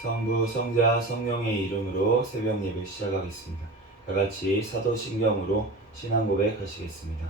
성부, 성자, 성령의 이름으로 새벽 예배 시작하겠습니다. 다같이 사도신경으로 신앙 고백하시겠습니다.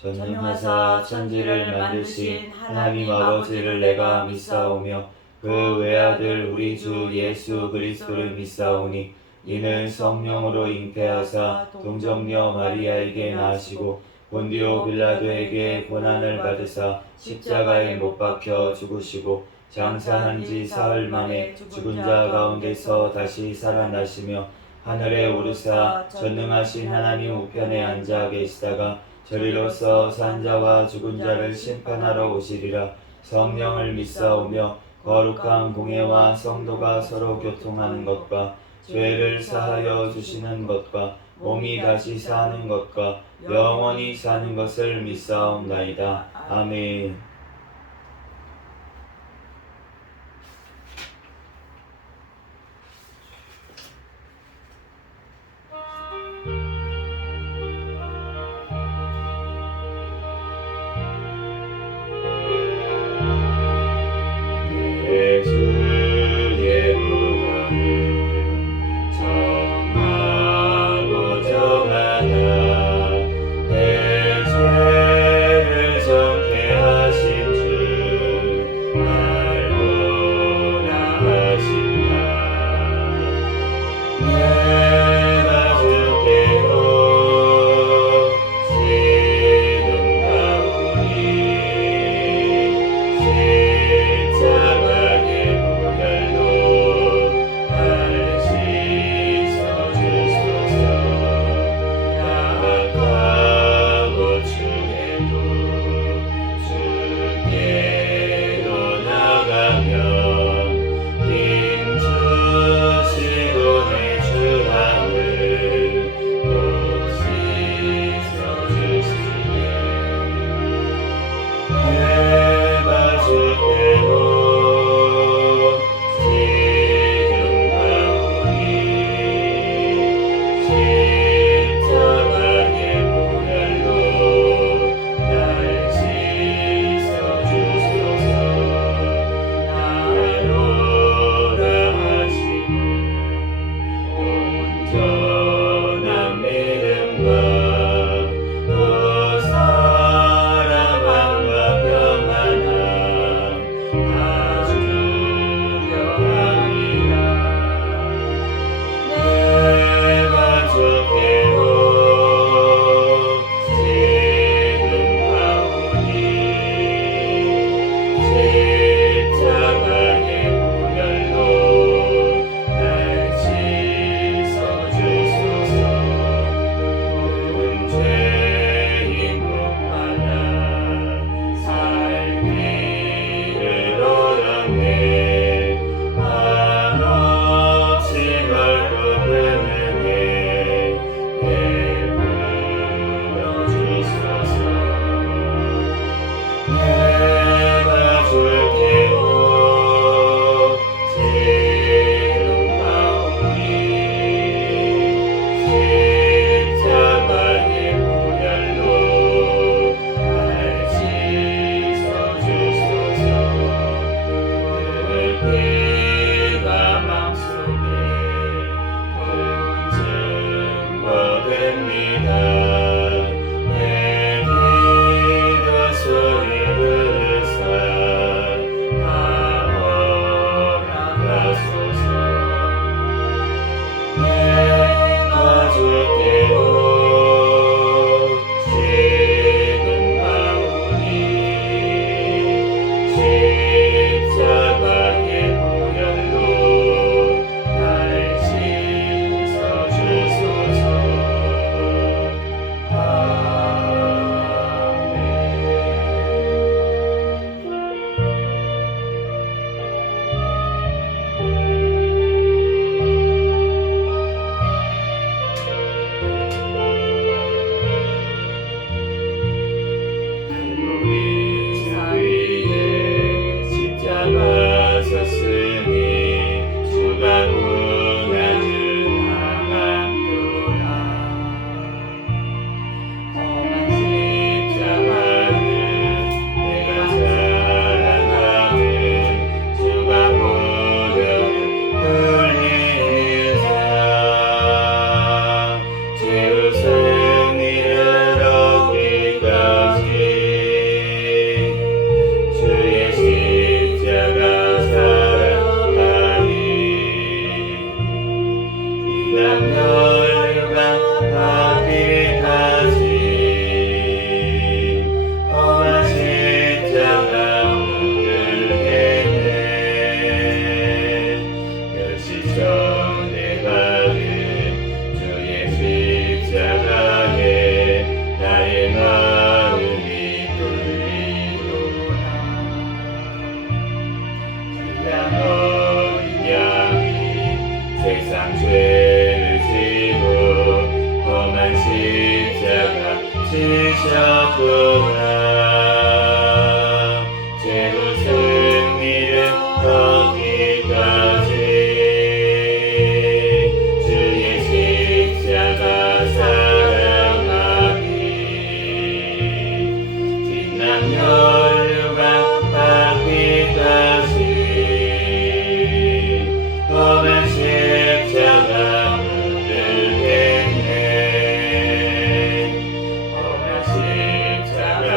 전능하사 천지를 만드신 하나님 아버지를 내가 믿사오며 그 외아들 우리 주 예수 그리스도를 믿사오니 이는 성령으로 잉태하사 동정녀 마리아에게 나시고 본디오 빌라도에게 고난을 받으사 십자가에 못 박혀 죽으시고 장사한 지 사흘 만에 죽은 자 가운데서 다시 살아나시며 하늘에 오르사 전능하신 하나님 우편에 앉아 계시다가 저리로서 산자와 죽은 자를 심판하러 오시리라. 성령을 믿사오며 거룩한 공예와 성도가 서로 교통하는 것과 죄를 사하여 주시는 것과 몸이 다시 사는 것과 영원히 사는 것을 믿사옵나이다. 아멘. 예수의 무덤을 정하고 정하다 내 죄를 정케 하시 죄로 승리를 얻기까지 주의 십자가 사랑하니 진남 혈류가 받기까지 험한 십자가 들겠네. 험한 십자가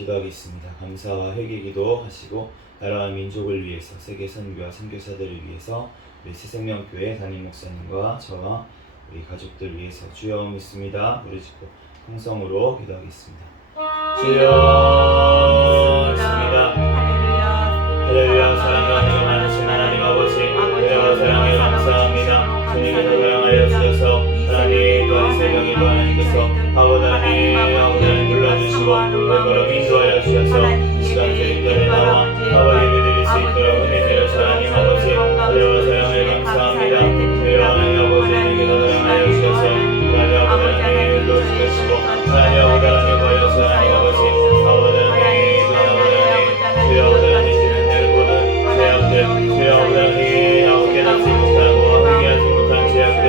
기도하겠습니다. 감사와 회개기도 하시고 나라와 민족을 위해서 세계 선교와 선교사들을 위해서 우리 새생명교회 담임 목사님과 저와 우리 가족들 위해서 주여 믿습니다. 부르짖고 통성으로 기도하겠습니다. 주여 믿습니다. 할렐루야. 사랑과 은혜가 많으신 하나님 아버지, 은혜와 사랑에 감사합니다. 주님께서 사랑하여 주셔서 하나님 또한 새벽에도 하나님께서 아버지 하나님 불러주시고 그걸로 인도하여 주셔서 이 시간 주님 전에 나와 아버지 예배드릴 수 있도록 은혜 내려주셔서 하나님 아버지 은혜와 사랑에 감사합니다. 주여 하나님 아버지 주님께서 사랑하여 주셔서 하나님 아버지 하나님 인도하시고 하나님 아버지 하나님 보여서 하나님 아버지 주여 하나님 주는 대로는 죄악들 주여 하나님 아버지 깨닫지 못하고 회개하지 못한 죄악들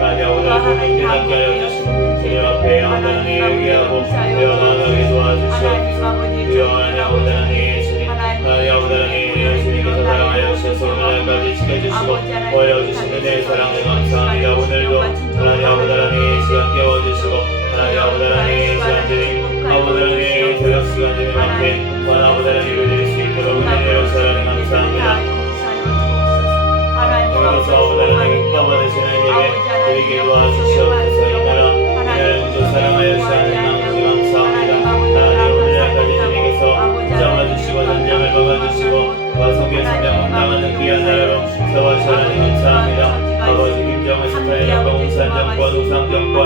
하나님 아버지 모든 깨닫게 하여 주시고 주님 앞에 하나님 회개하고 주여 나아가게 도와주시옵소서. 주여 하나님 아버지 하나님 주님 하나님 아버지 하나님 주님께서 사랑하여 주셔서 오늘날까지 지켜주시고 보여주신 은혜의 사랑에 감사합니다. 오늘도 하나님 아버지 하나님 시간 깨워주시고 하나님 아버지 하나님 시간 드림 아버지 하나님 저녁 시간 드림 앞에 아버지 하나님 드릴 수 있도록 은혜 내려주셔서 감사합니다. 그래서 아버지 하나님 받으시는 예배 드리게 도와주시옵소서. 이 나라 우주 사랑하여 주시는 아버지 감사합니다. 하나님 오늘날까지 주님께서 붙잡아주시고 전쟁을 막아주시고 성경 성령 감당하는 귀한 나라로 세워주셔서 하나님 감사합니다. 아버지 김정은 스타일과 공산정권 우상정권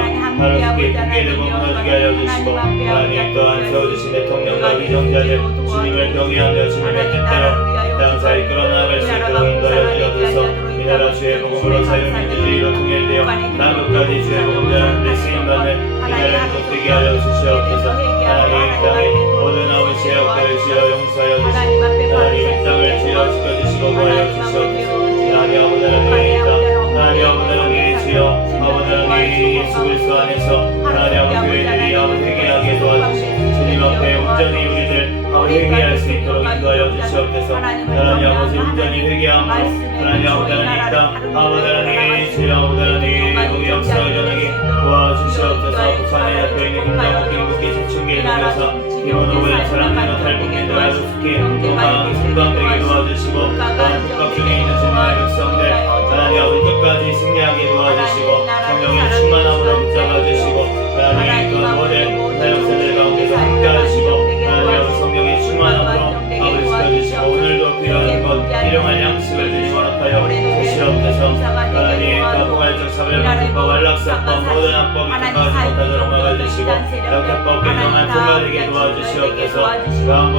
하루속에 붕괴되고 무너지게 하여 주시고 하나님 또한 세워주신 대통령과 위정자들 주님을 경외하며 주님의 뜻대로 땅사에 이끌어나갈 수 있도록 인도하여 주셔서 이 나라 주의 복음으로 자유민주주의로 통일되어 남극까지 주의 복음 전하는 쓰임받는 이 나라를 돕게 하여 주시옵소서. 하나님 이 땅에 모든 아버지 죄악들을 주여 용서하여 주시고 하나님 이 땅을 주여 지켜주시고 구하여 주시옵소서. 하나님 아버지 하나님 아버지 하나님 주여 아버지 하나님 예수 그리스도 안에서 하나님 아버지 교회들이 아버지 회개하게 도와주시고 주님 앞에 온전히 우리들 아버지 회개할 수 있도록 인도하여 주시옵소서. 하나님 아버지 온전히 회개함으로 하나님 아버지 하나님 이 땅 아버지 하나님 주여 아버지 하나님 우리 역사가 일어나게 도와주시옵소서. 북한에 잡혀 있는 김정국 김국기 사춘기 노교사 김원호의 사랑하는 탈북민들 아수스키 건강하게 성감되게 도와주시고 또한 북각 중에 있는 주님의 백성들 하나님 아버지 끝까지 승리하게 도와주시고 성령의 충만함으로 붙잡아주시고 하나님 또한 모든 사역자들 가운데서 함께하시고 하나님 아버지 성령의 충만함으로 아버지 지켜주시고 오늘도 필요한 것 일용할 양식을 주님 허락하여 주시옵소서. 하나님 가공할적 차별금지법 안락사법 모든 악법이 통과하지 못하도록 막아주시고 역대법 개정안 통과되게 도와주시옵소서.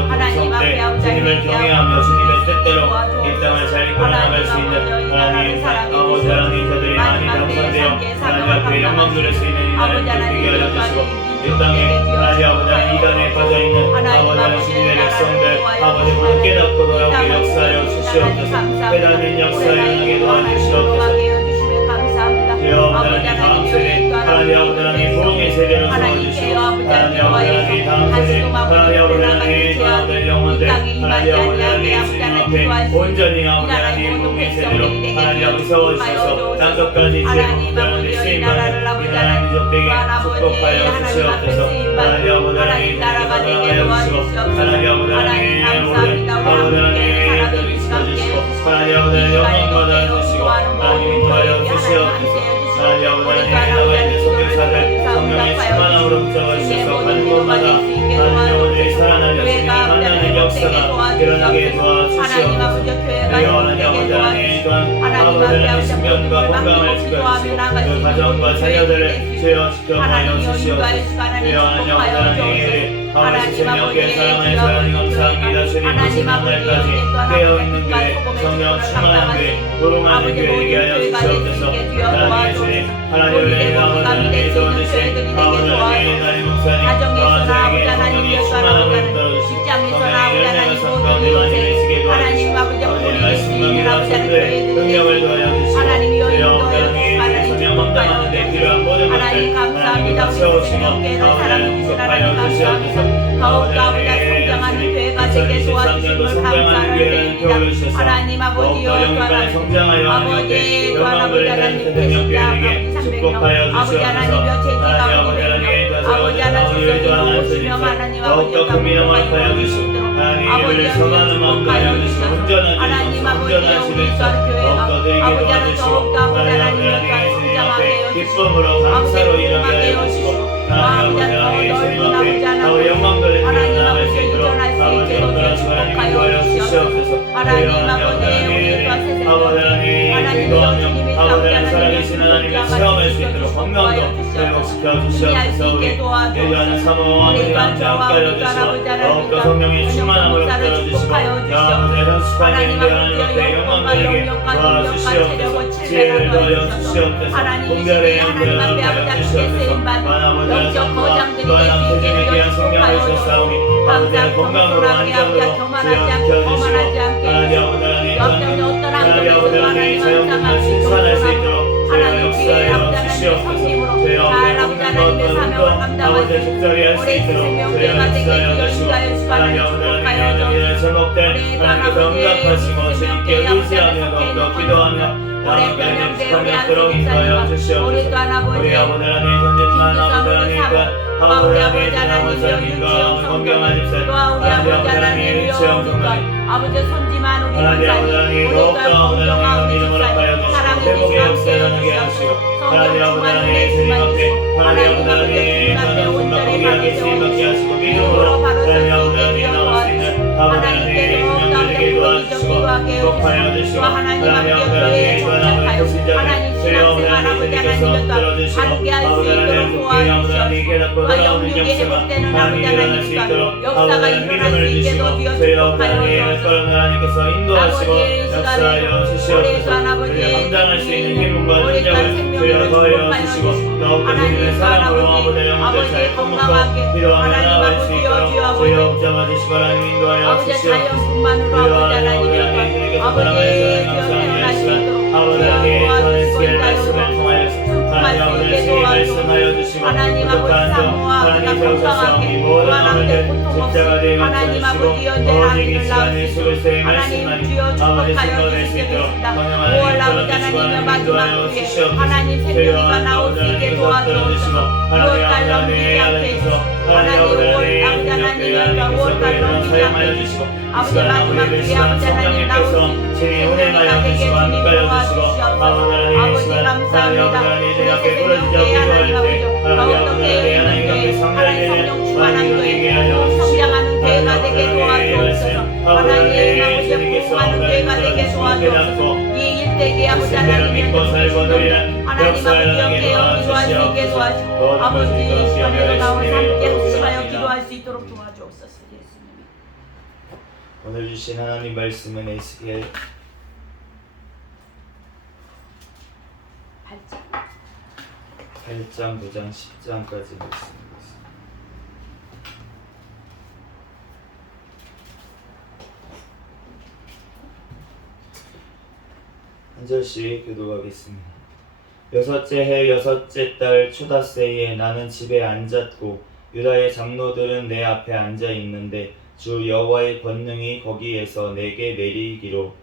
강한 성때 주님을 경외하며 주님의 뜻대로 이 땅을 잘 이끌어나갈 수 있는 하나님 아버지 하나님 저들이 많이 당선되어 하나님 앞에 영광 누릴 수 있는 이 나라를 되게 하여 주시고 이 땅에 하나님 아버지 이단에 빠져있는 아버지 하나님 주님의 백성들 아버지 모두 깨닫고 돌아오게 역사하여 주시옵소서. 깨닫는 역사에 일어나게 도와주시옵소서. 주여 하나님 다음 세대 하나님 아버지 하나님 부흥의 세대로 세워주시고 하나님 아버지 하나님 다음 세대 하나님 아버지 하나님 다음들 영혼들 하나님 아버지 하나님 주님 앞에 온전히 아버지 하나님 부흥의 세대로 하나님 아버지 세워주셔서 땅끝까지 주의 복음자를 쓰임받는 이 나라 민족되게 축복하여 주시옵소서. 하나님 아버지 하나님 사랑하여 주시고 하나님 아버지 하나님 모든 아버지 하나님 지켜주시고 하나님 아버지 하나님 영광 받아주시고 하나님 인도하여 주시옵소서. 하나님 아버지 하나님 나와 있는 성교사들 성령의 충만함으로 붙잡아주셔서 가는 곳마다 하나님 아버지 살아나며 주님을 만나는 역사가 일어나게 도와주시옵소서. 주여 하나님 아버지 하나님 또한 아버지 하나님 신경과 건강을 지켜주시고 그 가정과 자녀들을 주여 지켜하여 주시옵소서. 주여 하나님 아버지 하나님 아버지 생명교회 사랑하여 하나님 감사합니다. 주님 오시는 날까지 깨어있는 교회 성령 충만한 교회 도롱하는 교회 되게 하여 주시옵소서. 하나님 주님 하나님을 위해 아버지 하나님 도와주신 아버지 하나님 나의 목사님 아버지에게 성령의 충만함을 떨어주시고 성령의 열매가 산 가운데 많이 내시게 도와주시고 아버지의 말씀과 기도와 선들의 능력을 도와주시고 주여 하나님 성령 감당하는 데 필요한 모든 것들 하나님께서 채우시고 아버지 하나님 공급하여 주시옵소서. 더욱더 아버지 성장하는 교회가 되게 도와주심을 감사드립니다. 하나님 아버지여 성장하여 아버지 영광 돌리는 대통령 교회에게 축복하여 주시옵소서. 하나님 아버지 하나님 아버지 하나 주소서 오시며 하나님 아버지 더욱더 긍휼함을 하여 주시고 하나님 예배를 성하는 마음도 하여 주시고 하나님 아버지 우리 전 교회가 아버지 하나 더욱더 아버지 하나님과 성장하게 기쁨으로 감사로 일어나게 해주시고 하나님 아버지 예수님 앞에 아버지 영광 돌리며 나아갈 수 있도록 아버지 영광하시고 하나님 인도하여 주시옵소서. 하나님 아버지 우리과 하나님 기도하며 아버지 살아계신 하나님을 체험할 수 있도록 건강도 회복시켜 주시옵소서. 우리 예배하는 사모 아버지 함께 하여 주시고 더욱더 성령의 충만함을 붙들어 주시고 아버지 현숙한 일들 하나님께 영광 돌리게 도와주시옵소서. 지혜를 더하여 주시옵소서. 분별의 영들을 하여 주시옵소서. 아버지 또 하나 태진에 귀한 생명을 주셨사오니 아버지 건강으로 안전으로 지켜주시고 하나님 아버지 자연분만 신선할 수 있도록 저희가 역사하여 주시옵소서. 저희가 먹는 것도 아버지 적절히 할 수 있도록 저희가 역사하여 주시고 하나님 아버지 제목된 하나님께서 응답하시고 주님께 의지하며 더욱더 기도하며 나아가게 축복하도록 인도하여 주시옵소서. 우리 아버지 하나님 선진만 아버지 하나님과 아버지 하나님과 건강한 입술 하나님 아버지 하나님 체험성만 아버지 손지만 우리 하나님 아버지 하나님 더욱더 하나님 이름으로 하여 주시고 회복의 역사 일어나게 하시고 하나님 아버지 하나님 주님 앞에 하나님 아버지 하나님 우리에게 쓰임받게 하시고 믿음으로 하나님 아버지 하나님 나올 수 있는 아버지 하나님 운명들에게 도와주시고 복하여 주시고 하나님 아버지 하나님 하나님을 주신자를 저희 아버지 하나님께서 들어주시고 아버지 하나님 국회의 아버지 하나님 깨닫고 돌아오는 역사가 하나님 일어날 수 있도록 아버지 하나님 믿음을 주시고 저희 아버지 하나님 그런 하나님께서 인도하시고 역사하여 주시옵소서. 우리가 감당할 수 있는 힘과 능력을 저희가 더하여 주시고 더욱더 주님의 사랑으로 아버지 영혼들 잘 품고 필요하면 나아갈 수 있도록 저희가 붙잡아 주시고 하나님 인도하여 아버지 주시옵소서. 자연분만으로 아버지 하나님께 아버지 태어날 수 있도록 아버지 하나님 하나님의 말씀을 통하여 하나님 아버지 주의 말씀하여 주시고 하나님 아버지 사모와 하나님 세우셨사오니 모든 아버지 십자가 되어 주시고 오직 이 시간 예수 그리스도의 말씀만이 아버지 증거될 수 있도록 번영하는 힘을 주시고 하나님 인도하여 주시옵소서. 하나님 생명이가 나올 수 있게 도와주옵소서. 하나님 아버지 하나님 하나님께서 하나님 아버지 하나님 하나님께서 사용하여 주시고 이 시간 아버지 시간 성령님께서 진히 운행하여 주시고 함께하여 주시고 아버지 하나님 이 시간 하나님 아버지 하나님 제 앞에 부러지지 않게 도와줄 때 하나님 아버지 하나님 앞에 성령되는 하나님 되게 하여 주시고 성장하는 교회가 되게 도와주옵소서. 하나님 아버지 부흥하는 교회가 되게 도와주옵소서. 이 일대기 아버지 하나님 하나님 아버지 영계 기도할 수 있게 도와주시고 아버지 이 시간에도 나와 함께 합심하여 기도할 수 있도록 도와주옵소서. 예수님. 오늘 주신 하나님 말씀은 에스겔 8장, 9장, 10장까지 말씀입니다. 한 절씩 교독하겠습니다. 여섯째 해 여섯째 달 초닷새에 나는 집에 앉았고 유다의 장로들은 내 앞에 앉아 있는데 주 여호와의 권능이 거기에서 내게 내리기로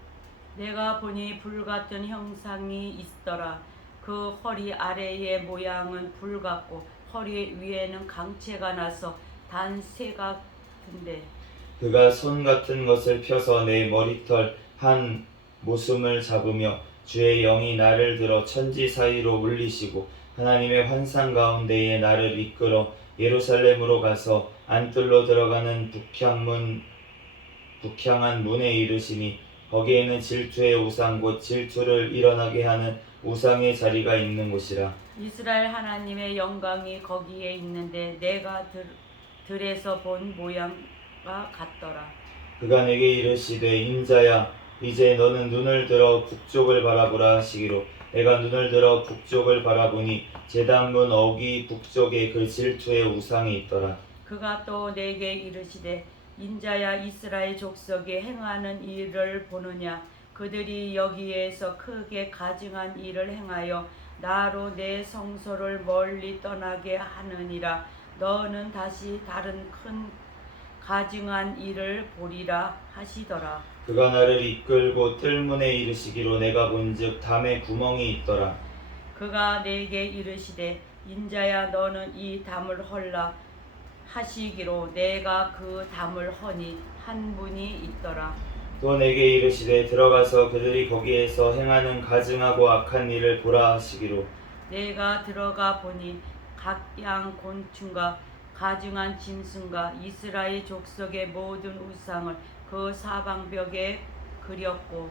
내가 보니 불 같은 형상이 있더라. 그 허리 아래의 모양은 불 같고 허리 위에는 강체가 나서 단새 같은데 그가 손 같은 것을 펴서 내 머리털 한 모숨을 잡으며 주의 영이 나를 들어 천지 사이로 울리시고 하나님의 환상 가운데에 나를 이끌어 예루살렘으로 가서 안뜰로 들어가는 북향한 문에 이르시니 거기에는 질투의 우상 곧 질투를 일어나게 하는 우상의 자리가 있는 곳이라. 이스라엘 하나님의 영광이 거기에 있는데 내가 들에서 본 모양과 같더라. 그가 내게 이르시되 인자야 이제 너는 눈을 들어 북쪽을 바라보라 하시기로 내가 눈을 들어 북쪽을 바라보니 제단문 어귀 북쪽에 그 질투의 우상이 있더라. 그가 또 내게 이르시되 인자야 이스라엘 족속이 행하는 일을 보느냐 그들이 여기에서 크게 가증한 일을 행하여 나로 내 성소를 멀리 떠나게 하느니라. 너는 다시 다른 큰 가증한 일을 보리라 하시더라. 그가 나를 이끌고 뜰문에 이르시기로 내가 본즉 담에 구멍이 있더라. 그가 내게 이르시되 인자야 너는 이 담을 헐라 하시기로 내가 그 담을 허니 한 분이 있더라. 또 내게 이르시되 들어가서 그들이 거기에서 행하는 가증하고 악한 일을 보라 하시기로 내가 들어가 보니 각양 곤충과 가증한 짐승과 이스라엘 족속의 모든 우상을 그 사방벽에 그렸고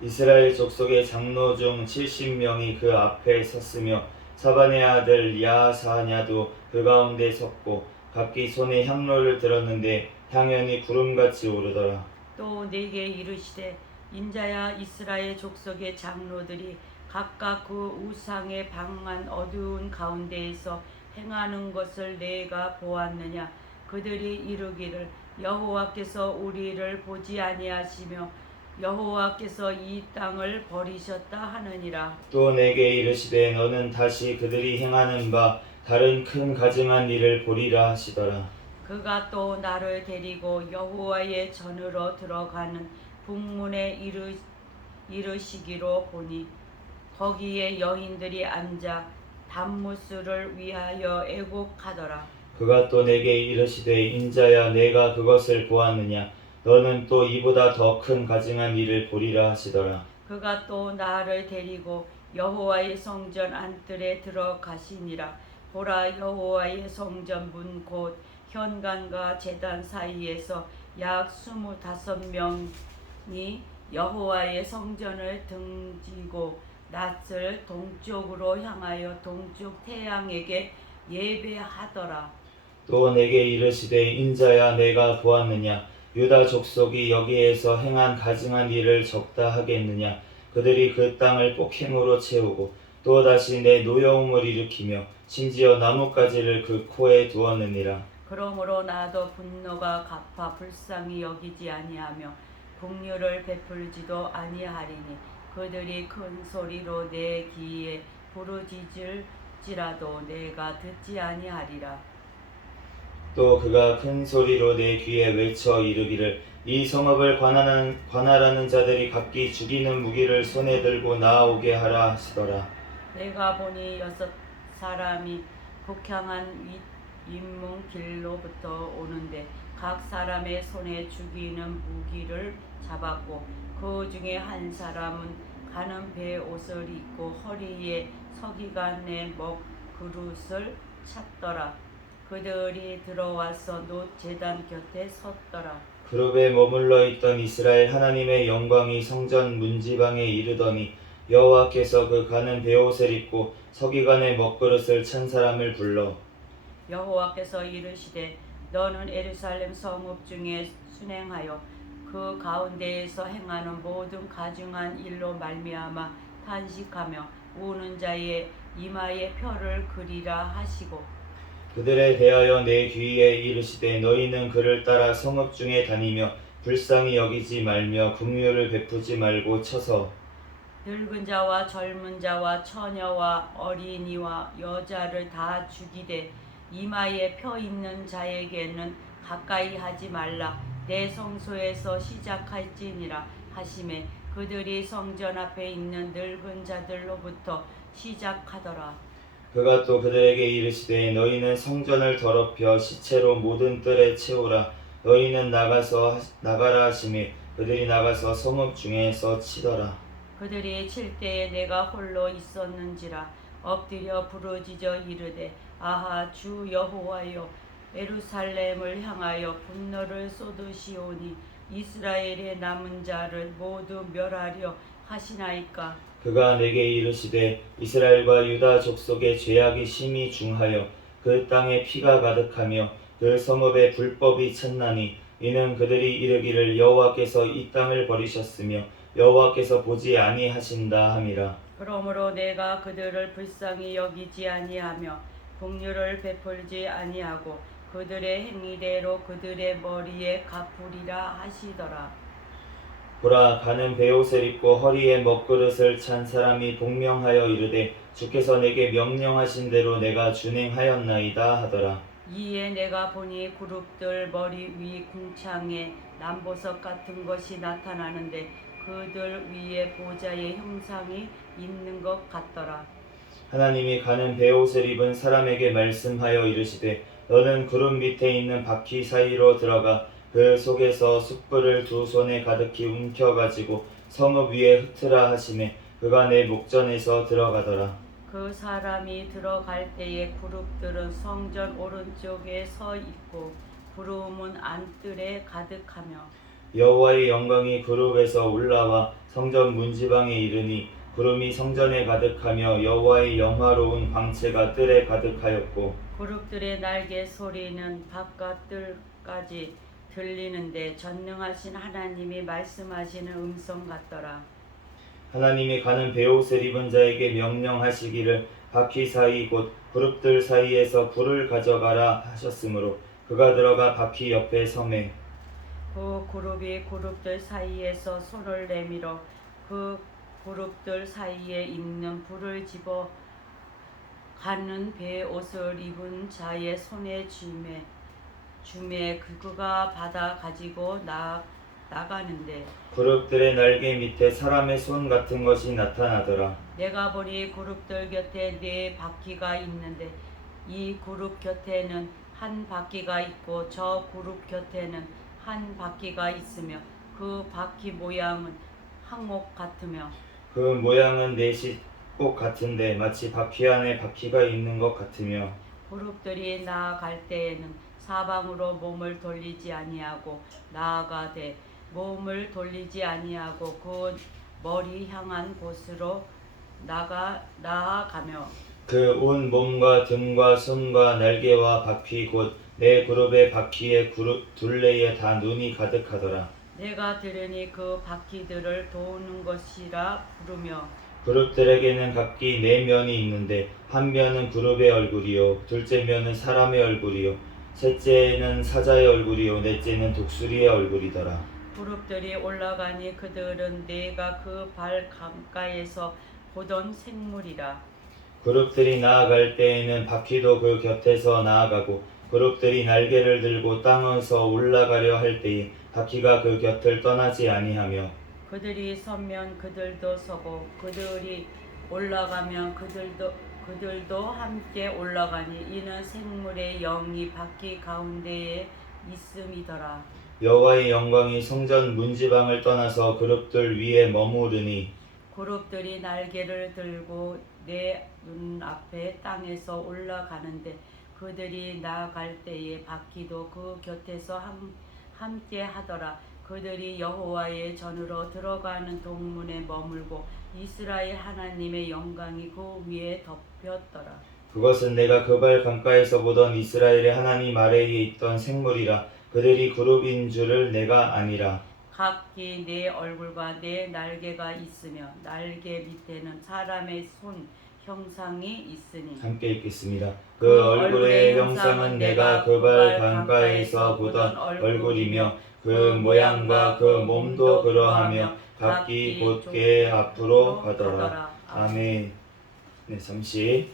이스라엘 족속의 장로 중 70명이 그 앞에 섰으며 사반의 아들 야사냐도 그 가운데 섰고 각기 손에 향로를 들었는데 향연이 구름같이 오르더라. 또 내게 이르시되 인자야 이스라엘 족속의 장로들이 각각 그 우상의 방한 어두운 가운데에서 행하는 것을 내가 보았느냐. 그들이 이르기를 여호와께서 우리를 보지 아니하시며 여호와께서 이 땅을 버리셨다 하느니라. 또 내게 이르시되 너는 다시 그들이 행하는 바 다른 큰 가증한 일을 보리라 하시더라. 그가 또 나를 데리고 여호와의 전으로 들어가는 북문에 이르시기로 보니 거기에 여인들이 앉아 단무스를 위하여 애곡하더라. 그가 또 내게 이르시되 인자야 내가 그것을 보았느냐 너는 또 이보다 더 큰 가증한 일을 보리라 하시더라. 그가 또 나를 데리고 여호와의 성전 안뜰에 들어가시니라. 보라 여호와의 성전 문 곧 현관과 제단 사이에서 약 25명이 여호와의 성전을 등지고 낯을 동쪽으로 향하여 동쪽 태양에게 예배하더라. 또 내게 이르시되 인자야 내가 보았느냐 유다 족속이 여기에서 행한 가증한 일을 적다 하겠느냐. 그들이 그 땅을 폭행으로 채우고 또다시 내 노여움을 일으키며 심지어 나뭇가지를 그 코에 두었느니라. 그러므로 나도 분노가 갚아 불쌍히 여기지 아니하며 긍휼을 베풀지도 아니하리니 그들이 큰 소리로 내 귀에 부르짖을지라도 내가 듣지 아니하리라. 또 그가 큰 소리로 내 귀에 외쳐 이르기를 이 성읍을 관할하는 자들이 각기 죽이는 무기를 손에 들고 나아오게 하라 하시더라. 내가 보니 6사람이 북향한 윗문 길로부터 오는데 각 사람의 손에 죽이는 무기를 잡았고 그 중에 한 사람은 가는 배 옷을 입고 허리에 서기관의 먹그릇을 찼더라. 그들이 들어와서 놋 제단 곁에 섰더라. 그룹에 머물러 있던 이스라엘 하나님의 영광이 성전 문지방에 이르더니 여호와께서 그 가는 베옷을 입고 서기관의 먹그릇을 찬 사람을 불러 여호와께서 이르시되 너는 예루살렘 성읍 중에 순행하여 그 가운데에서 행하는 모든 가증한 일로 말미암아 탄식하며 우는 자의 이마에 표를 그리라 하시고 그들에 대하여 내 귀에 이르시되 너희는 그를 따라 성읍 중에 다니며 불쌍히 여기지 말며 긍휼을 베푸지 말고 쳐서 늙은 자와 젊은 자와 처녀와 어린이와 여자를 다 죽이되 이마에 표 있는 자에게는 가까이 하지 말라. 내 성소에서 시작할지니라 하시매 그들이 성전 앞에 있는 늙은 자들로부터 시작하더라. 그가 또 그들에게 이르시되 너희는 성전을 더럽혀 시체로 모든 뜰에 채우라. 너희는 나가라 하시매 그들이 나가서 성읍 중에서 치더라. 그들이 칠 때에 내가 홀로 있었는지라 엎드려 부르짖어 이르되 아하 주 여호와여 예루살렘을 향하여 분노를 쏟으시오니 이스라엘의 남은 자를 모두 멸하려 하시나이까. 그가 내게 이르시되 이스라엘과 유다 족속의 죄악이 심히 중하여 그 땅에 피가 가득하며 그 성읍에 불법이 찼나니 이는 그들이 이르기를 여호와께서 이 땅을 버리셨으며 여호와께서 보지 아니하신다 함이라. 그러므로 내가 그들을 불쌍히 여기지 아니하며 긍휼을 베풀지 아니하고 그들의 행위대로 그들의 머리에 갚으리라 하시더라. 보라 가는 베옷을 입고 허리에 먹그릇을 찬 사람이 복명하여 이르되 주께서 내게 명령하신 대로 내가 준행하였나이다 하더라. 이에 내가 보니 그룹들 머리 위 궁창에 남보석 같은 것이 나타나는데 그들 위에 보좌의 형상이 있는 것 같더라. 하나님이 가는 베옷을 입은 사람에게 말씀하여 이르시되 너는 구름 밑에 있는 바퀴 사이로 들어가 그 속에서 숯불을 두 손에 가득히 움켜가지고 성읍 위에 흩으라 하시매 그가 내 목전에서 들어가더라. 그 사람이 들어갈 때에 그룹들은 성전 오른쪽에 서 있고 구름은 안뜰에 가득하며 여호와의 영광이 그룹에서 올라와 성전 문지방에 이르니 구름이 성전에 가득하며 여호와의 영화로운 광채가 뜰에 가득하였고 그룹들의 날개 소리는 바깥 뜰까지 들리는데 전능하신 하나님이 말씀하시는 음성 같더라. 하나님이 가는 베옷을 입은 자에게 명령하시기를 바퀴 사이 곧 그룹들 사이에서 불을 가져가라 하셨으므로 그가 들어가 바퀴 옆에 서매 그 그룹이 그룹들 사이에서 손을 내밀어 그 그룹들 사이에 있는 불을 집어 가는 베옷을 입은 자의 손에 주매 그가 받아 가지고 나가는데 그룹들의 날개 밑에 사람의 손 같은 것이 나타나더라. 내가 보니 그룹들 곁에 네 바퀴가 있는데 이 그룹 곁에는 한 바퀴가 있고 저 그룹 곁에는 한 바퀴가 있으며 그 바퀴 모양은 항목 같으며 그 모양은 넷이 꼭 같은데 마치 바퀴 안에 바퀴가 있는 것 같으며 그룹들이 나아갈 때에는 사방으로 몸을 돌리지 아니하고 나아가되 몸을 돌리지 아니하고 그 머리 향한 곳으로 나아가며 그 온 몸과 등과 손과 날개와 바퀴 곧 네 그룹의 바퀴의 그룹 둘레에 다 눈이 가득하더라. 내가 들으니 그 바퀴들을 도우는 것이라 부르며 그룹들에게는 각기 네 면이 있는데 한 면은 그룹의 얼굴이요 둘째 면은 사람의 얼굴이요 셋째는 사자의 얼굴이요 넷째는 독수리의 얼굴이더라. 그룹들이 올라가니 그들은 내가 그 발 강가에서 보던 생물이라. 그룹들이 나아갈 때에는 바퀴도 그 곁에서 나아가고 그룹들이 날개를 들고 땅에서 올라가려 할 때에 바퀴가 그 곁을 떠나지 아니하며 그들이 서면 그들도 서고 그들이 올라가면 그들도 함께 올라가니 이는 생물의 영이 바퀴 가운데에 있음이더라. 여호와의 영광이 성전 문지방을 떠나서 그룹들 위에 머무르니 그룹들이 날개를 들고 내 눈앞에 땅에서 올라가는데 그들이 나아갈 때에 바퀴도 그 곁에서 함께 하더라. 그들이 여호와의 전으로 들어가는 동문에 머물고 이스라엘 하나님의 영광이 그 위에 덮였더라. 그것은 내가 그 발 강가에서 보던 이스라엘의 하나님 아래에 있던 생물이라 그들이 그룹인 줄을 내가 아니라. 각기 네 얼굴과 네 날개가 있으며 날개 밑에는 사람의 손 형상이 있으니 함께 읽겠습니다. 그 얼굴의 형상은 내가 그 발 강가에서 보던 얼굴이며 그 모양과 그 몸도 그러하며 각기 곧게 앞으로 가더라. 아멘. 네, 잠시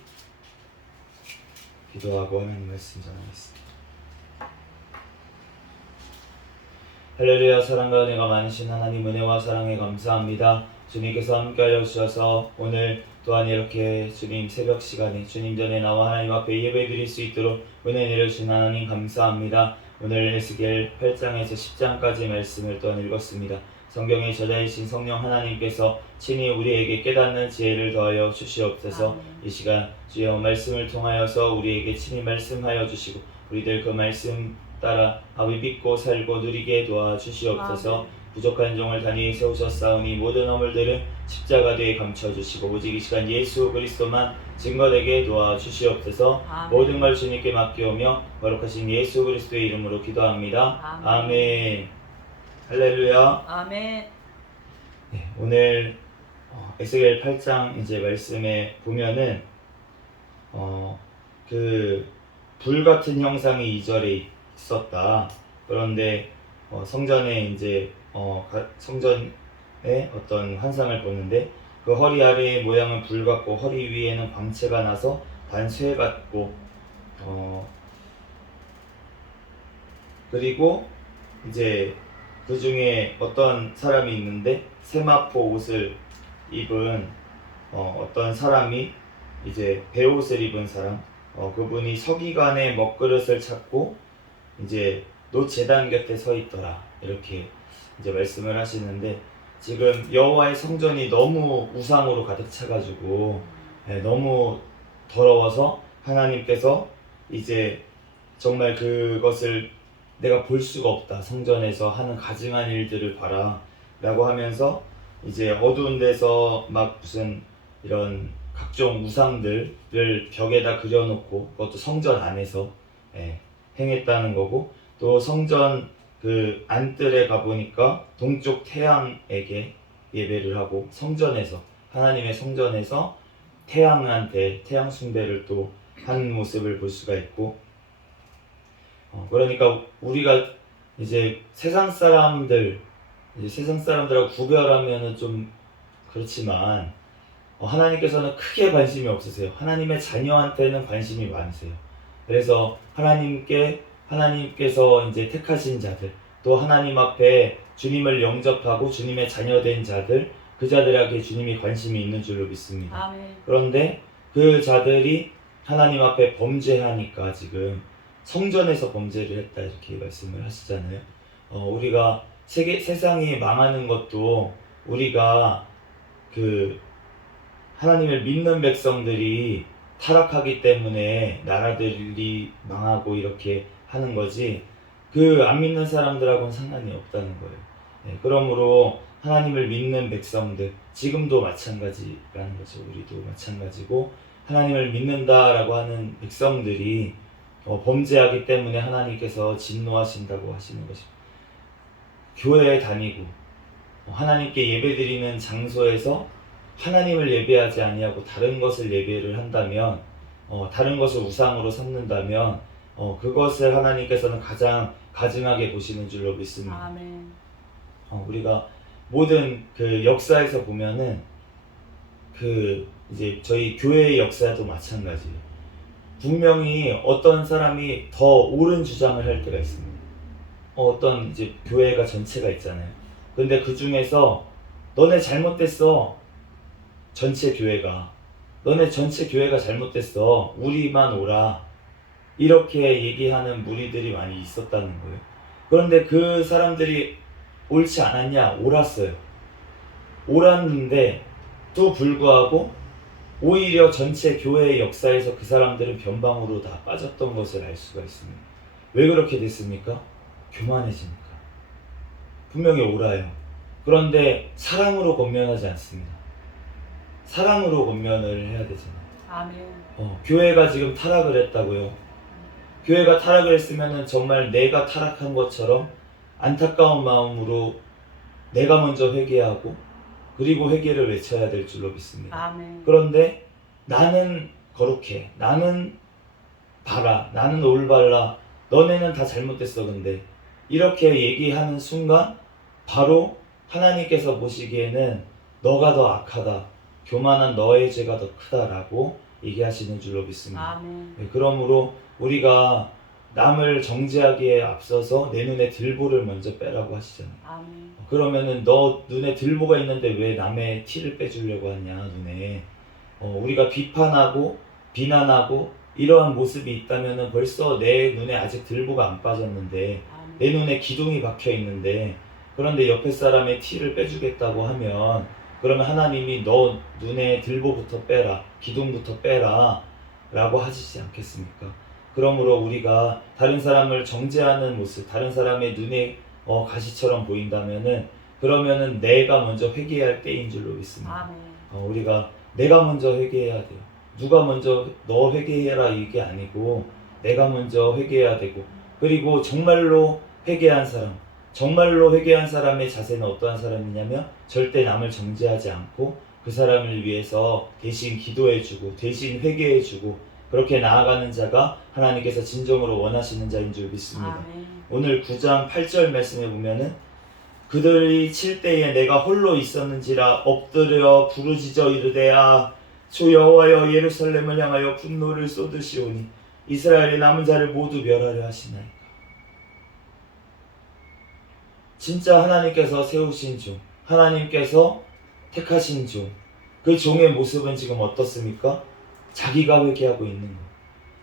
기도하고 하나님 말씀 전하겠습니다. 할렐루야. 사랑과 은혜가 많으신 하나님 은혜와 사랑에 감사합니다. 주님께서 함께하여 주셔서 오늘 또한 이렇게 주님 새벽 시간에 주님 전에 나와 하나님 앞에 예배드릴 수 있도록 은혜 내려주신 하나님 감사합니다. 오늘 에스겔 8장에서 10장까지 말씀을 또한 읽었습니다. 성경의 저자이신 성령 하나님께서 친히 우리에게 깨닫는 지혜를 더하여 주시옵소서. 이 시간 주여 말씀을 통하여서 우리에게 친히 말씀하여 주시고 우리들 그 말씀 따라 믿고 살고 누리게 도와주시옵소서. 부족한 종을 단위에 세우셨사오니 모든 허물들은 십자가되에 감춰주시고 오직 이 시간 예수 그리스도만 증거되게 도와주시옵소서. 모든 걸 주님께 맡기오며 거룩하신 예수 그리스도의 이름으로 기도합니다. 아멘. 할렐루야. 아멘. 네, 오늘 에스겔 8장 이제 말씀에 보면은 그 불 같은 형상이 2절에 있었다. 그런데 성전에 이제 성전에 어떤 환상을 보는데 그 허리 아래의 모양은 불 같고 허리 위에는 광채가 나서 단쇠 같고 그리고 이제 그 중에 어떤 사람이 있는데 세마포 옷을 입은 어떤 사람이 이제 베옷을 입은 사람, 그분이 서기관의 먹그릇을 찾고 이제 노제단 곁에 서 있더라, 이렇게 이제 말씀을 하시는데, 지금 여호와의 성전이 너무 우상으로 가득 차가지고 너무 더러워서 하나님께서 이제 정말 그것을 내가 볼 수가 없다, 성전에서 하는 가증한 일들을 봐라 라고 하면서 이제 어두운 데서 막 무슨 이런 각종 우상들을 벽에다 그려놓고, 그것도 성전 안에서 행했다는 거고, 또 성전 그 안뜰에 가보니까 동쪽 태양에게 예배를 하고, 성전에서, 하나님의 성전에서 태양한테 태양 숭배를 또 하는 모습을 볼 수가 있고, 그러니까 우리가 이제 세상 사람들하고 구별하면은 좀 그렇지만, 하나님께서는 크게 관심이 없으세요. 하나님의 자녀한테는 관심이 많으세요. 그래서 하나님께서 이제 택하신 자들, 또 하나님 앞에 주님을 영접하고 주님의 자녀된 자들, 그 자들에게 주님이 관심이 있는 줄로 믿습니다. 아멘. 그런데 그 자들이 하나님 앞에 범죄하니까 지금 성전에서 범죄를 했다, 이렇게 말씀을 하시잖아요. 우리가 세상이 망하는 것도 우리가 그 하나님을 믿는 백성들이 타락하기 때문에 나라들이 망하고 이렇게 하는 거지, 그 안 믿는 사람들하고는 상관이 없다는 거예요. 그러므로 하나님을 믿는 백성들, 지금도 마찬가지라는 거죠. 우리도 마찬가지고, 하나님을 믿는다라고 하는 백성들이 범죄하기 때문에 하나님께서 진노하신다고 하시는 것입니다. 교회에 다니고 하나님께 예배드리는 장소에서 하나님을 예배하지 아니하고 다른 것을 예배를 한다면, 다른 것을 우상으로 삼는다면, 그것을 하나님께서는 가장 가증하게 보시는 줄로 믿습니다. 아멘. 우리가 모든 그 역사에서 보면은 이제 저희 교회의 역사도 마찬가지예요. 분명히 어떤 사람이 더 옳은 주장을 할 때가 있습니다. 어떤 이제 교회가 전체가 있잖아요. 근데 그 중에서 너네 잘못됐어. 너네 전체 교회가 잘못됐어. 우리만 옳아. 이렇게 얘기하는 무리들이 많이 있었다는 거예요. 그런데 그 사람들이 옳지 않았냐? 옳았어요. 옳았는데 또 불구하고 오히려 전체 교회의 역사에서 그 사람들은 변방으로 다 빠졌던 것을 알 수가 있습니다. 왜 그렇게 됐습니까? 교만해지니까. 분명히 옳아요. 그런데 사랑으로 권면하지 않습니다. 사랑으로 권면을 해야 되잖아요. 아멘. 교회가 지금 타락을 했다고요. 교회가 타락을 했으면은 정말 내가 타락한 것처럼 안타까운 마음으로 내가 먼저 회개하고, 그리고 회개를 외쳐야 될 줄로 믿습니다. 아멘. 그런데 나는 거룩해, 나는 바라, 나는 올바라, 너네는 다 잘못됐어. 근데 이렇게 얘기하는 순간 바로 하나님께서 보시기에는 너가 더 악하다, 교만한 너의 죄가 더 크다라고 얘기하시는 줄로 믿습니다. 아멘. 그러므로 우리가 남을 정죄하기에 앞서서 내 눈에 들보를 먼저 빼라고 하시잖아요. 아멘. 그러면은 너 눈에 들보가 있는데 왜 남의 티를 빼주려고 하냐, 눈에. 우리가 비판하고 비난하고 이러한 모습이 있다면은 벌써 내 눈에 아직 들보가 안 빠졌는데, 아멘. 내 눈에 기둥이 박혀 있는데, 그런데 옆에 사람의 티를 빼주겠다고 하면, 그러면 하나님이 너 눈에 들보부터 빼라, 기둥부터 빼라 라고 하시지 않겠습니까? 그러므로 우리가 다른 사람을 정죄하는 모습, 다른 사람의 눈에 가시처럼 보인다면은, 그러면은 내가 먼저 회개할 때인 줄로 믿습니다. 아멘. 우리가 내가 먼저 회개해야 돼요. 누가 먼저 너 회개해라 이게 아니고 내가 먼저 회개해야 되고, 그리고 정말로 회개한 사람의 자세는 어떠한 사람이냐면, 절대 남을 정죄하지 않고 그 사람을 위해서 대신 기도해주고 대신 회개해주고, 그렇게 나아가는 자가 하나님께서 진정으로 원하시는 자인 줄 믿습니다. 아멘. 오늘 9장 8절 말씀에 보면은, 그들이 칠 때에 내가 홀로 있었는지라 엎드려 부르짖어 이르되, 주 여호와여, 예루살렘을 향하여 분노를 쏟으시오니 이스라엘의 남은 자를 모두 멸하려 하시나이까. 진짜 하나님께서 세우신 종, 하나님께서 택하신 종, 그 종의 모습은 지금 어떻습니까? 자기가 회개하고 있는 거예요.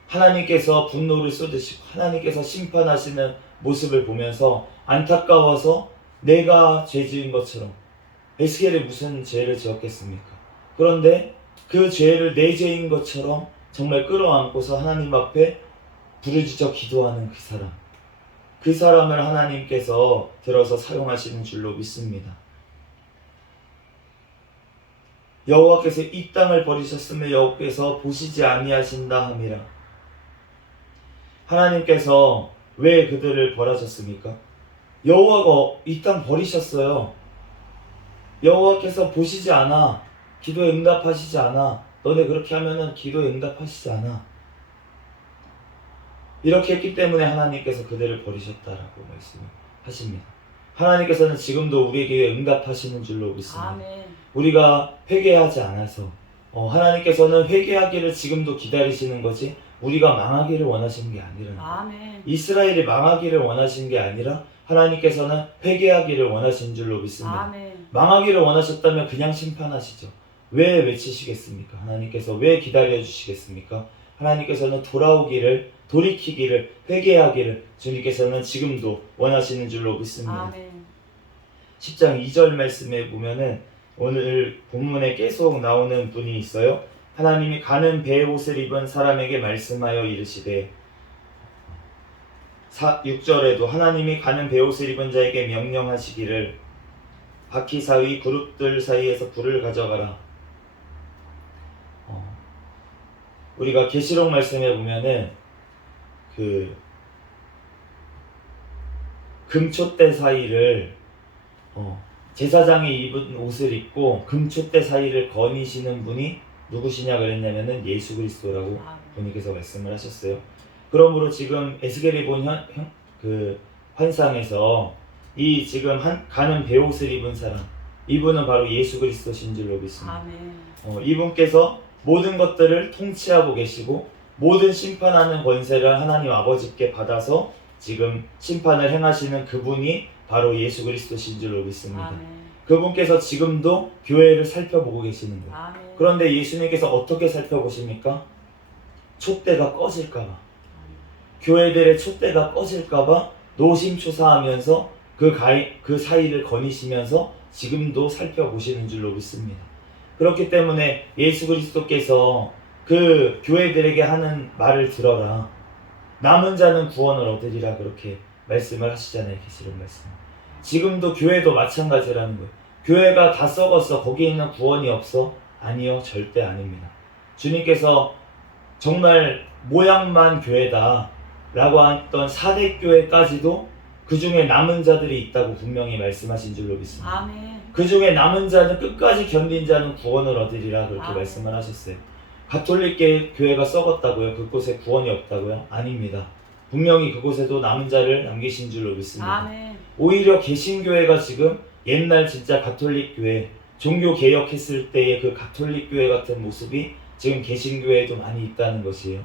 하나님께서 분노를 쏟으시고 하나님께서 심판하시는 모습을 보면서 안타까워서 내가 죄 지은 것처럼, 에스겔이 무슨 죄를 지었겠습니까? 그런데 그 죄를 내 죄인 것처럼 정말 끌어안고서 하나님 앞에 부르짖어 기도하는 그 사람을 하나님께서 들어서 사용하시는 줄로 믿습니다. 여호와께서 이 땅을 버리셨으면 여호와께서 보시지 아니하신다 함이라. 하나님께서 왜 그들을 벌하셨습니까? 여호와가 이 땅 버리셨어요. 여호와께서 보시지 않아. 기도에 응답하시지 않아. 너네 그렇게 하면은 기도에 응답하시지 않아. 이렇게 했기 때문에 하나님께서 그들을 버리셨다라고 말씀하십니다. 하나님께서는 지금도 우리에게 응답하시는 줄로 믿습니다. 아멘. 우리가 회개하지 않아서 하나님께서는 회개하기를 지금도 기다리시는 거지 우리가 망하기를 원하시는 게 아니라는 거예요. 아멘. 이스라엘이 망하기를 원하신 게 아니라 하나님께서는 회개하기를 원하신 줄로 믿습니다. 아멘. 망하기를 원하셨다면 그냥 심판하시죠. 왜 외치시겠습니까? 하나님께서 왜 기다려주시겠습니까? 하나님께서는 돌이키기를, 회개하기를 주님께서는 지금도 원하시는 줄로 믿습니다. 아멘. 10장 2절 말씀에 보면은 오늘 본문에 계속 나오는 분이 있어요. 하나님이 가는 배의 옷을 입은 사람에게 말씀하여 이르시되, 6절에도 하나님이 가는 배의 옷을 입은 자에게 명령하시기를 바퀴 사이 그룹들 사이에서 불을 가져가라. 우리가 계시록 말씀에 보면은 그 금촛대 사이를 제사장이 입은 옷을 입고 금촛대 사이를 거니시는 분이 누구시냐 그랬냐면은 예수 그리스도라고 본인께서 말씀을 하셨어요. 그러므로 지금 에스겔이 본 그 환상에서 이 지금 가는 배옷을 입은 사람, 이분은 바로 예수 그리스도신 줄로 믿습니다. 아멘. 이분께서 모든 것들을 통치하고 계시고 모든 심판하는 권세를 하나님 아버지께 받아서 지금 심판을 행하시는 그분이 바로 예수 그리스도신 줄로 믿습니다. 아멘. 그분께서 지금도 교회를 살펴보고 계시는 거예요. 아멘. 그런데 예수님께서 어떻게 살펴보십니까? 촛대가 꺼질까봐, 교회들의 촛대가 꺼질까봐 노심초사하면서 그 사이를 거니시면서 지금도 살펴보시는 줄로 믿습니다. 그렇기 때문에 예수 그리스도께서 그 교회들에게 하는 말을 들어라. 남은 자는 구원을 얻으리라 그렇게 말씀을 하시잖아요. 계시록 말씀. 지금도 교회도 마찬가지라는 거예요. 교회가 다 썩었어. 거기에 있는 구원이 없어? 아니요. 절대 아닙니다. 주님께서 정말 모양만 교회다 라고 했던 사대교회까지도 그 중에 남은 자들이 있다고 분명히 말씀하신 줄로 믿습니다. 아멘. 그 중에 남은 자는 끝까지 견딘 자는 구원을 얻으리라 그렇게 아멘. 말씀을 하셨어요. 가톨릭 교회가 썩었다고요? 그곳에 구원이 없다고요? 아닙니다. 분명히 그곳에도 남은 자를 남기신 줄로 믿습니다. 아멘. 오히려 개신교회가 지금 옛날 진짜 가톨릭 교회, 종교 개혁했을 때의 그 가톨릭 교회 같은 모습이 지금 개신교회에도 많이 있다는 것이에요.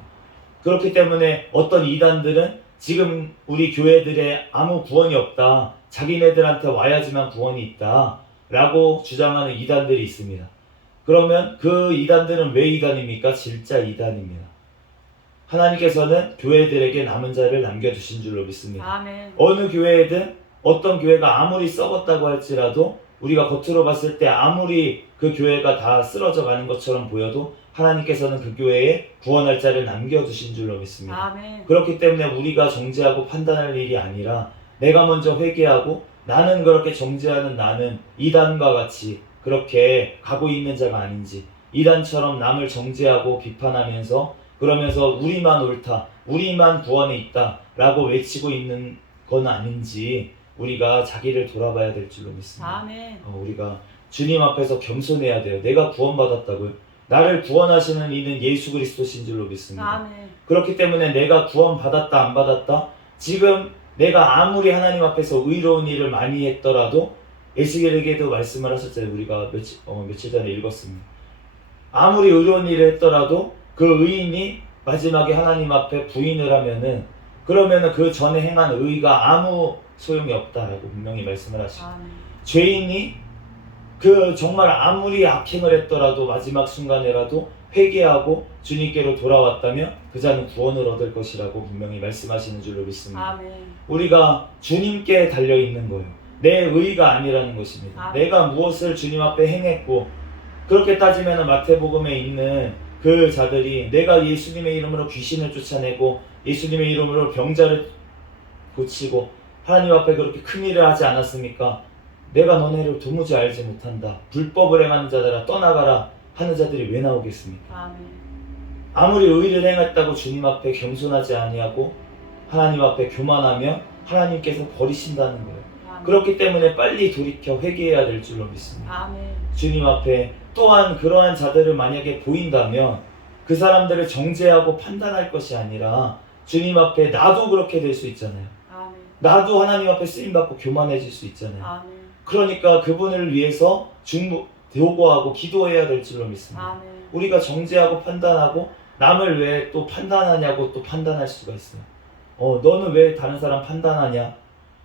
그렇기 때문에 어떤 이단들은 지금 우리 교회들에 아무 구원이 없다, 자기네들한테 와야지만 구원이 있다 라고 주장하는 이단들이 있습니다. 그러면 그 이단들은 왜 이단입니까? 진짜 이단입니다. 하나님께서는 교회들에게 남은 자를 남겨두신 줄로 믿습니다. 아멘. 어느 교회든 어떤 교회가 아무리 썩었다고 할지라도 우리가 겉으로 봤을 때 아무리 그 교회가 다 쓰러져 가는 것처럼 보여도 하나님께서는 그 교회에 구원할 자를 남겨두신 줄로 믿습니다. 아멘. 그렇기 때문에 우리가 정죄하고 판단할 일이 아니라 내가 먼저 회개하고 나는 그렇게 정죄하는 나는 이단과 같이 그렇게 가고 있는 자가 아닌지, 이단처럼 남을 정죄하고 비판하면서 그러면서 우리만 옳다, 우리만 구원에 있다 라고 외치고 있는 건 아닌지 우리가 자기를 돌아봐야 될 줄로 믿습니다. 아멘. 우리가 주님 앞에서 겸손해야 돼요. 내가 구원받았다고요? 나를 구원하시는 이는 예수 그리스도신 줄로 믿습니다. 아멘. 그렇기 때문에 내가 구원받았다 안 받았다, 지금 내가 아무리 하나님 앞에서 의로운 일을 많이 했더라도 에스겔에게도 말씀을 하셨잖아요. 우리가 며칠 전에 읽었습니다. 아무리 의로운 일을 했더라도 그 의인이 마지막에 하나님 앞에 부인을 하면은 그러면은 그 전에 행한 의가 아무 소용이 없다라고 분명히 말씀을 하십니다. 아멘. 죄인이 그 정말 아무리 악행을 했더라도 마지막 순간에라도 회개하고 주님께로 돌아왔다면 그 자는 구원을 얻을 것이라고 분명히 말씀하시는 줄로 믿습니다. 아멘. 우리가 주님께 달려있는 거예요. 내 의가 아니라는 것입니다. 아멘. 내가 무엇을 주님 앞에 행했고, 그렇게 따지면 마태복음에 있는 그 자들이 내가 예수님의 이름으로 귀신을 쫓아내고 예수님의 이름으로 병자를 고치고 하나님 앞에 그렇게 큰 일을 하지 않았습니까? 내가 너네를 도무지 알지 못한다. 불법을 행하는 자들아 떠나가라 하는 자들이 왜 나오겠습니까? 아멘. 아무리 의를 행했다고 주님 앞에 겸손하지 아니하고 하나님 앞에 교만하면 하나님께서 버리신다는 거예요. 아멘. 그렇기 때문에 빨리 돌이켜 회개해야 될 줄로 믿습니다. 아멘. 주님 앞에 또한 그러한 자들을 만약에 보인다면 그 사람들을 정죄하고 판단할 것이 아니라 주님 앞에 나도 그렇게 될 수 있잖아요. 아멘. 나도 하나님 앞에 쓰임받고 교만해질 수 있잖아요. 아멘. 그러니까 그분을 위해서 도구하고 기도해야 될 줄로 믿습니다. 아멘. 우리가 정죄하고 판단하고 남을 왜 또 판단하냐고 또 판단할 수가 있어요. 너는 왜 다른 사람 판단하냐?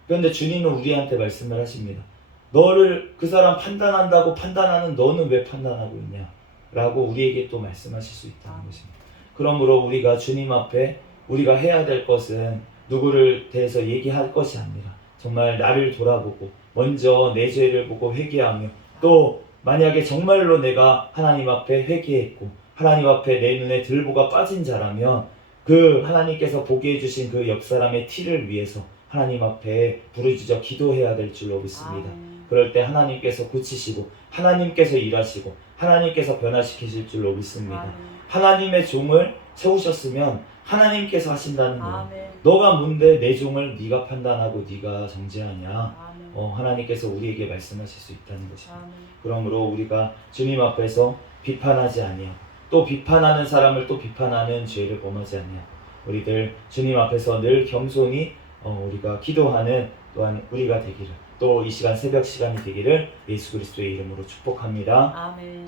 그런데 주님은 우리한테 말씀을 하십니다. 너를 그 사람 판단한다고 판단하는 너는 왜 판단하고 있냐? 라고 우리에게 또 말씀하실 수 있다는 것입니다. 그러므로 우리가 주님 앞에 우리가 해야 될 것은 누구를 대해서 얘기할 것이 아니라 정말 나를 돌아보고 먼저 내 죄를 보고 회개하며 또 만약에 정말로 내가 하나님 앞에 회개했고 하나님 앞에 내 눈에 들보가 빠진 자라면 그 하나님께서 보게 해주신 그 옆 사람의 티를 위해서 하나님 앞에 부르짖어 기도해야 될 줄로 믿습니다. 아멘. 그럴 때 하나님께서 고치시고 하나님께서 일하시고 하나님께서 변화시키실 줄로 믿습니다. 아멘. 하나님의 종을 세우셨으면 하나님께서 하신다는 거예요. 아멘. 너가 뭔데 내 종을 네가 판단하고 네가 정죄하냐? 아멘. 하나님께서 우리에게 말씀하실 수 있다는 것입니다. 아멘. 그러므로 우리가 주님 앞에서 비판하지 아니하고 또 비판하는 사람을 또 비판하는 죄를 범하지 아니하고 우리들 주님 앞에서 늘 겸손히 우리가 기도하는 또한 우리가 되기를 또 이 시간 새벽 시간이 되기를 예수 그리스도의 이름으로 축복합니다. 아멘.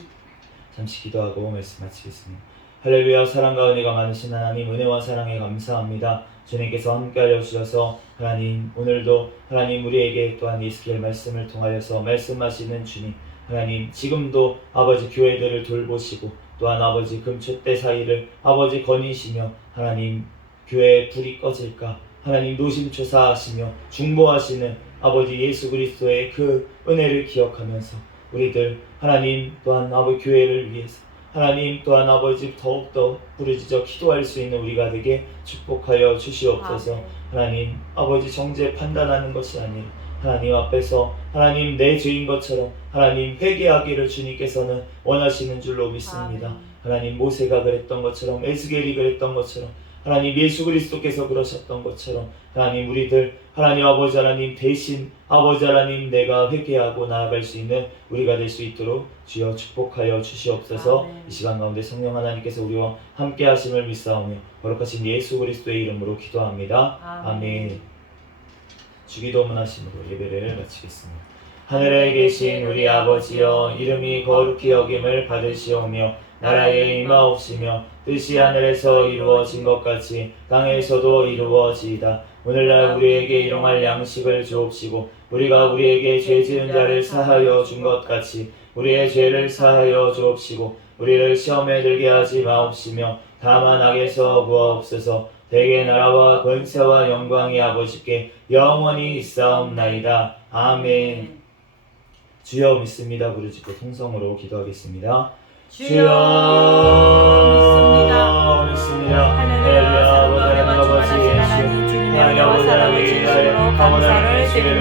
잠시 기도하고 말씀 마치겠습니다. 할렐루야. 사랑과 은혜가 많으신 하나님 은혜와 사랑에 감사합니다. 주님께서 함께하여 주셔서 하나님 오늘도 하나님 우리에게 또한 예수께의 말씀을 통하여서 말씀하시는 주님 하나님 지금도 아버지 교회들을 돌보시고 또한 아버지 금초대 사이를 아버지 거니시며 하나님 교회에 불이 꺼질까 하나님 노심초사하시며 중보하시는 아버지 예수 그리스도의 그 은혜를 기억하면서 우리들 하나님 또한 아버지 교회를 위해서 하나님 또한 아버지 더욱더 부르짖어 기도할 수 있는 우리가 되게 축복하여 주시옵소서. 아멘. 하나님 아버지 정죄 판단하는 것이 아니라 하나님 앞에서 하나님 내 죄인 것처럼 하나님 회개하기를 주님께서는 원하시는 줄로 믿습니다. 아멘. 하나님 모세가 그랬던 것처럼 에스겔이 그랬던 것처럼 하나님 예수 그리스도께서 그러셨던 것처럼 하나님 우리들 하나님 아버지 하나님 대신 아버지 하나님 내가 회개하고 나아갈 수 있는 우리가 될 수 있도록 주여 축복하여 주시옵소서. 아멘. 이 시간 가운데 성령 하나님께서 우리와 함께 하심을 믿사오며 거룩하신 예수 그리스도의 이름으로 기도합니다. 아멘. 주기도문 하심으로 예배를 마치겠습니다. 하늘에 계신 우리 아버지여 이름이 거룩히 여김을 받으시오며 나라에 임하옵시며 뜻이 하늘에서 이루어진 것 같이 땅에서도 이루어지이다. 오늘날 우리에게 일용할 양식을 주옵시고 우리가 우리에게 죄 지은 자를 사하여 준 것 같이 우리의 죄를 사하여 주옵시고 우리를 시험에 들게 하지 마옵시며 다만 악에서 구하옵소서. 대개 나라와 권세와 영광이 아버지께 영원히 있사옵나이다. 아멘. 주여 믿습니다. 부르짖고 통성으로 기도하겠습니다. 주여 믿습니다. 할렐루야. 사랑과 은혜가 충만하신 하나님 주님의 은혜와 사랑을 진심으로 감사를 드립니다.